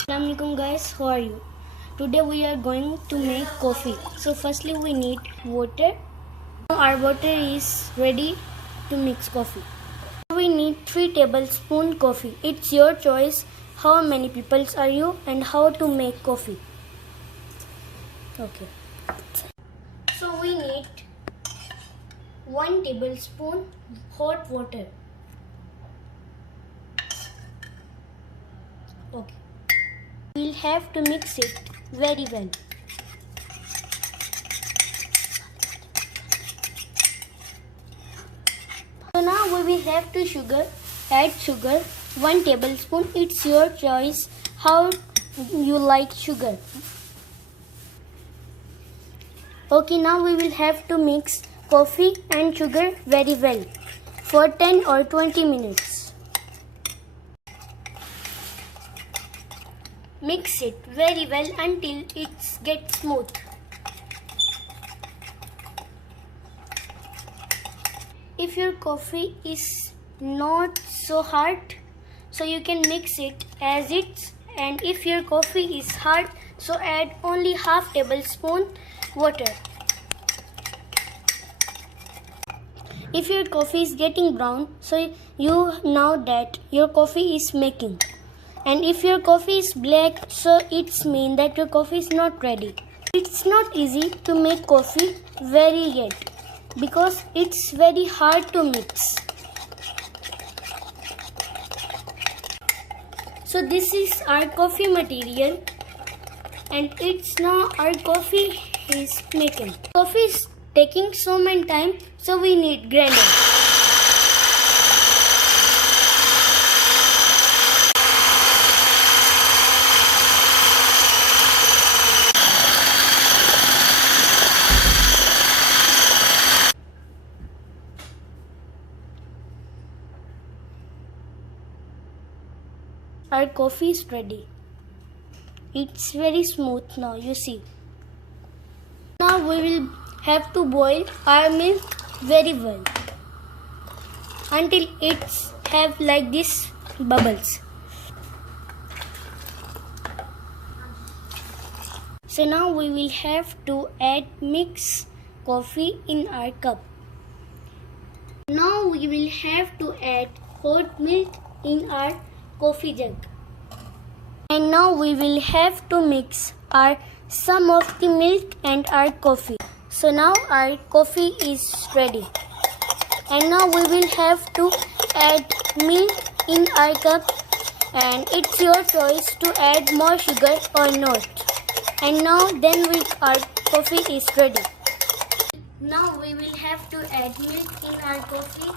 Assalamualaikum guys, how are you? Today we are going to make coffee. So firstly we need water. Now our water is ready to mix coffee. We need 3 tablespoons coffee. It's your choice how many people are you and how to make coffee. Okay. So we need 1 tablespoon hot water. Okay. We'll have to mix it very well. So now we will have to add sugar 1 tablespoon. It's your choice how you like sugar. Okay, now we will have to mix coffee and sugar very well for 10 or 20 minutes. Mix it very well until it gets smooth. If your coffee is not so hard, so you can mix it as it's, and if your coffee is hard, so add only half tablespoon water. If your coffee is getting brown, so you know that your coffee is making. And if your coffee is black, so it's mean that your coffee is not ready. It's not easy to make coffee very yet because it's very hard to mix. So this is our coffee material and it's now our coffee is making. Coffee is taking so many time, so we need grinder. Our coffee is ready. It's very smooth now, you see. Now we will have to boil our milk very well until it's have like this bubbles. So now we will have to add mix coffee in our cup. Now we will have to add hot milk in our coffee jug. And now we will have to mix some of the milk and our coffee. So now our coffee is ready. And now we will have to add milk in our cup, and it's your choice to add more sugar or not. And now our coffee is ready. Now we will have to add milk in our coffee.